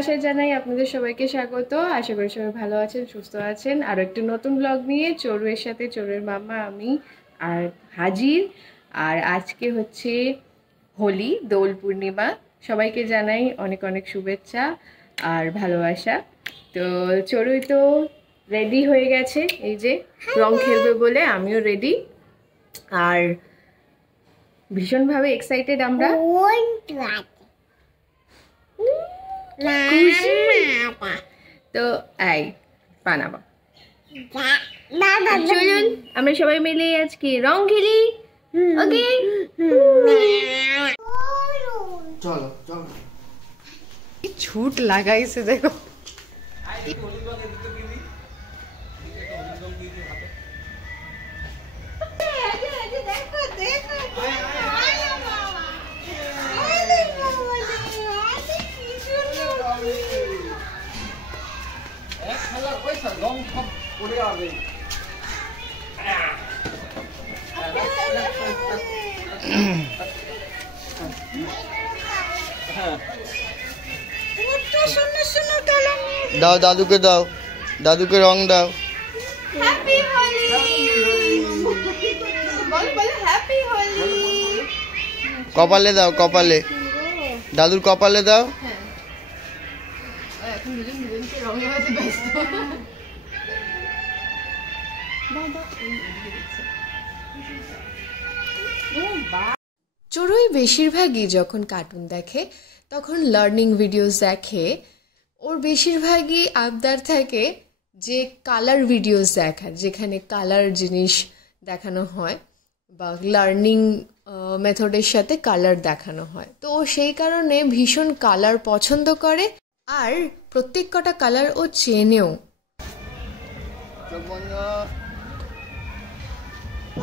বাসায় জানাই আপনাদের সবাইকে স্বাগত। আশা করি সবাই ভালো আছেন, সুস্থ আছেন। আর একটি নতুন ব্লগ নিয়ে চড়ুয়ের সাথে চড়ুয়ের মামা আমি আর হাজির। আর আজকে হচ্ছে হোলি, দোল পূর্ণিমা। সবাইকে জানাই অনেক অনেক শুভেচ্ছা আর ভালোবাসা। তো চড়ুই তো রেডি হয়ে গেছে, এই যে রং খেলবে বলে, আমিও রেডি। আর ভীষণভাবে এক্সাইটেড আমরা। তো এই বানাবো, চলুন আমরা সবাই মিলে আজকে রং খেলি। ওকে চলো চলো। ছুট লাগাইছে দেখো। দাও দাদুকে, দাও দাদুকে রং দাও। হ্যাপি হোলি বলো, বলো হ্যাপি হোলি। কপালে দাও, কপালে, দাদুর কপালে দাও। এখন দুজন দুজনকে রং লাগাতে ব্যস্ত। চড়ুই বেশিরভাগই যখন কার্টুন দেখে তখন লার্নিং ভিডিওস দেখে। ওর বেশিরভাগই আবদার থাকে যে কালার ভিডিওস দেখার, যেখানে কালার জিনিস দেখানো হয় বা লার্নিং মেথডের সাথে কালার দেখানো হয়। তো ও সেই কারণে ভীষণ কালার পছন্দ করে আর প্রত্যেক কটা কালার ও চেনেও।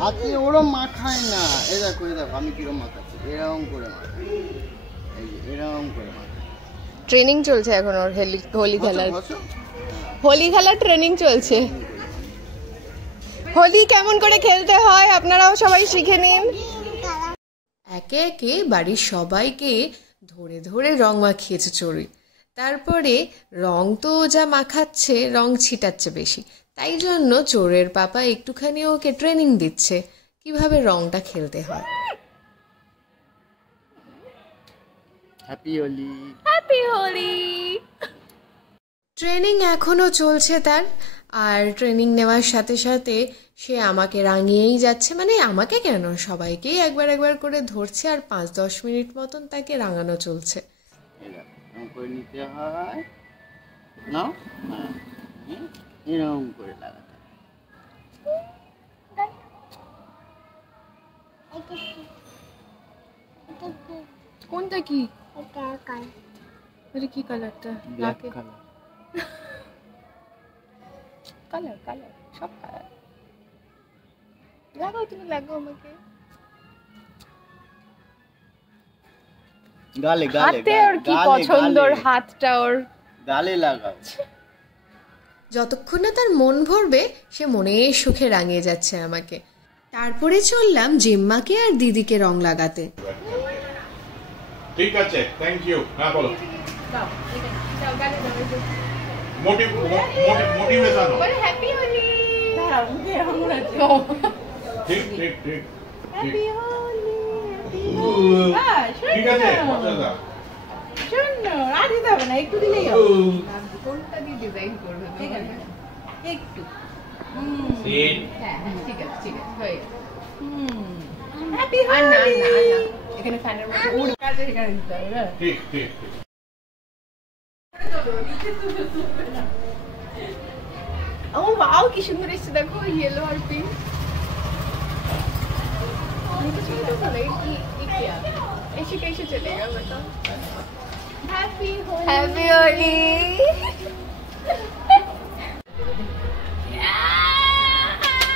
হাতে ওরম মাখায় না। এই দেখো, এই দেখো আমি কিরম মাখাচ্ছি, এরকম করে মাখাই, এই যে এরকম করে মাখাই। ট্রেনিং চলছে এখন ওর হোলি খেলার, হোলি খেলার ট্রেনিং চলছে। হোলি কেমন করে খেলতে হয় আপনারাও সবাই শিখে নিন। একে একে বাড়ির সবাইকে ধরে ধরে রং মাখিয়েছে চড়ুই। তারপরে রং তো যা মাখাচ্ছে, রং ছিটাচ্ছে বেশি, তাই জন্য চোরের পাপা একটুখানি ওকে ট্রেনিং দিচ্ছে কিভাবে রংটা খেলতে হয়। Happy Holi, happy Holi. Training এখনো চলছে তার। আর ট্রেনিং নেওয়ার সাথে সাথে সে আমাকে রাঙিয়েই যাচ্ছে, মানে আমাকে কেন, সবাইকেই একবার একবার করে ধরছে আর 5-10 মিনিট মতন তাকে রাঙানো চলছে। নিতে হয় না, এরকম করে লাগাতে। কোনটা কি? কি কালারটা? Black colour. কালার কালার সব কালার লাগাও, তুমি লাগাও আমাকে। গালে গালে, হাতে ওর কি পছন্দ, ওর হাতটা ওর গালে লাগাও। যতক্ষণ না তার মন ভরবে সে মনের সুখে রাঙিয়ে যাচ্ছে আমাকে। তারপরে চললাম জেম্মাকে আর দিদিকে রং লাগাতে। ঠিক আছে, থ্যাংক ইউ। হ্যাঁ বলো। দাও, দাও গালে দাও। মোটিভেশন বলে হ্যাপি হোলি। দাও, মুখে আমরা তো ঠিক ঠিক ঠিক হ্যাপি হোলি। ঠিক আছে, মজাদার। শোনো, আর দিতে হবে না, একটু দিলেই হবে। কোনটা দিয়ে ডিজাইন করবে? ঠিক আছে, একটু। হ্যাঁ হ্যাঁ, ঠিক আছে ঠিক আছে, হয়ে গেছে। হ্যাপি হোলি। না না না, এখানে ফ্যানের মধ্যে উড় কাছে, এখানে দিতে হবে। ঠিক ঠিক ঠিক। ও ওয়াও, কি সুন্দর এসেছে দেখো, ইয়েলো আর পিঙ্ক। ऐसे कैसे चलेगा बताओ। हैप्पी होली।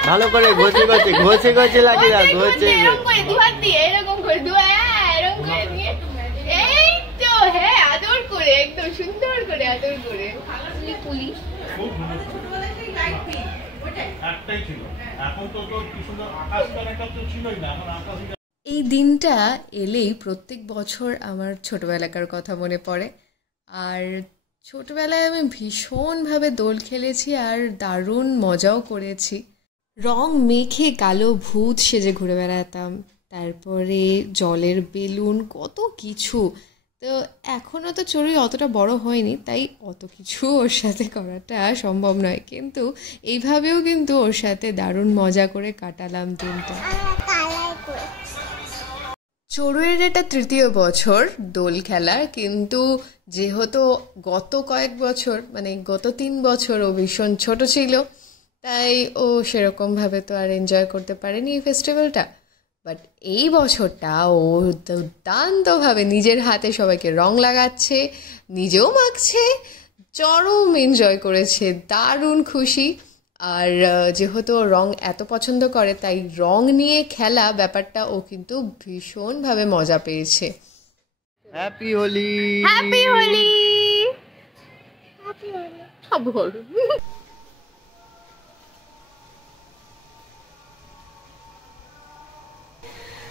ভালো করে ঘষে ঘষে ঘষে ঘষে লাগিয়ে দাও, ঘষে এরকম করে দুহাত দিয়ে, এরকম করে এরকম করে দিয়ে, এই তো হ্যাঁ, আদর করে, একদম সুন্দর করে আদর করে। পুলি একটাই ছিল, এখন তো কি সুন্দর আকাশটা একটা তো ছিলই না, এখন আকাশ। এই দিনটা এলেই প্রত্যেক বছর আমার ছোটবেলাকার কথা মনে পড়ে। আর ছোটবেলায় আমি ভীষণভাবে দোল খেলেছি আর দারুণ মজাও করেছি। রং মেখে কালো ভূত সেজে ঘুরে বেড়াতাম, তারপরে জলের বেলুন, কত কিছু। তো এখনও তো চড়ুই অতটা বড় হয়নি, তাই অত কিছু ওর সাথে করাটা সম্ভব নয়, কিন্তু এইভাবেও কিন্তু ওর সাথে দারুণ মজা করে কাটালাম দিনটা। চড়ুইয়ের এটা ৩য় বছর দোল খেলার, কিন্তু যেহেতু গত কয়েক বছর মানে গত ৩ বছর ও ভীষণ ছোট ছিল, তাই ও সেরকমভাবে তো আর এনজয় করতে পারেনি এই ফেস্টিভ্যালটা। বাট এই বছরটা ও দুর্দান্তভাবে নিজের হাতে সবাইকে রং লাগাচ্ছে, নিজেও মাখছে, চরম এনজয় করেছে, দারুণ খুশি। আর যেহেতু ও রং এত পছন্দ করে, তাই রং নিয়ে খেলা ব্যাপারটা ও কিন্তু ভীষণভাবে মজা পেয়েছে। Happy Holi, happy Holi, happy Holi.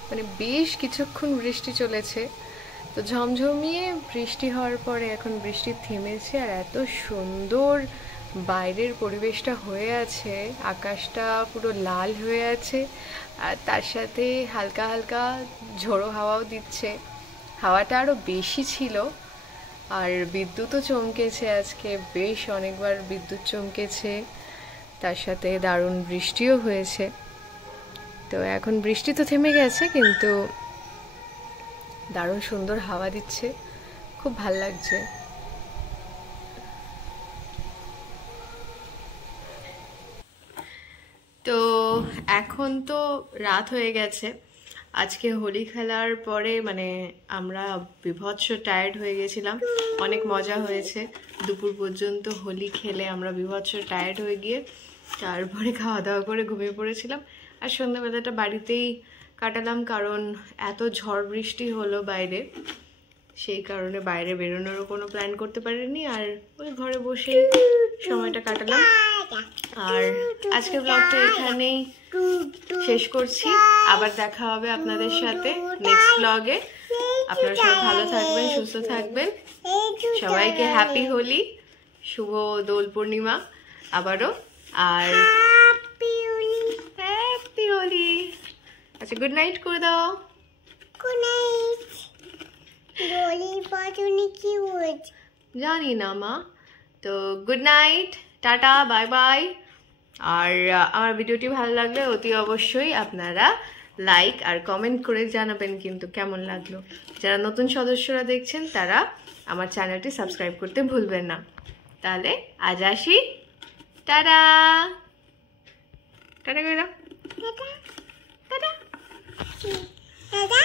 মানে বেশ কিছুক্ষণ বৃষ্টি চলেছে, তো ঝমঝমিয়ে বৃষ্টি হওয়ার পরে এখন বৃষ্টি থেমেছে, আর এত সুন্দর বাইরের পরিবেশটা হয়ে আছে, আকাশটা পুরো লাল হয়ে আছে, আর তার সাথে হালকা হালকা ঝোড়ো হাওয়াও দিচ্ছে। হাওয়াটা আরও বেশি ছিল, আর বিদ্যুৎও চমকেছে আজকে, বেশ অনেকবার বিদ্যুৎ চমকেছে, তার সাথে দারুণ বৃষ্টিও হয়েছে। তো এখন বৃষ্টি তো থেমে গেছে, কিন্তু দারুণ সুন্দর হাওয়া দিচ্ছে, খুব ভাল লাগছে। তো এখন তো রাত হয়ে গেছে। আজকে হোলি খেলার পরে মানে আমরা বিভৎস টায়ার্ড হয়ে গেছিলাম, অনেক মজা হয়েছে। দুপুর পর্যন্ত হোলি খেলে আমরা বিভৎস টায়ার্ড হয়ে গিয়ে তারপরে খাওয়া দাওয়া করে ঘুমিয়ে পড়েছিলাম, আর সন্ধ্যাবেলাটা বাড়িতেই কাটালাম, কারণ এত ঝড় বৃষ্টি হলো বাইরে, সেই কারণে বাইরে বেরোনোরও কোনো প্ল্যান করতে পারিনি, আর ওই ঘরে বসে সময়টা কাটালাম। আর আজকের ব্লগটা এখানেই শেষ করছি, আবার দেখা হবে আপনাদের সাথে নেক্সট ব্লগে। আপনারা সবাই ভালো থাকবেন, সুস্থ থাকবেন, সবাইকে হ্যাপি হোলি, শুভ দোল পূর্ণিমা আবারও, আর হ্যাপি হোলি। আচ্ছা, গুড নাইট করে দাও। Good night. দোলি বাজুনি কি ওয়াজ জানি না মা। তো good night, tata, bye bye. আর আমার ভিডিওটি ভালো লাগলে অতি অবশ্যই আপনারা লাইক আর কমেন্ট করে জানাবেন কিন্তু কেমন লাগলো। যারা নতুন সদস্যরা দেখছেন তারা আমার চ্যানেলটি সাবস্ক্রাইব করতে ভুলবেন না। তাহলে আজ আসি, টাটা টাটা করে দাও। দাদা দাদা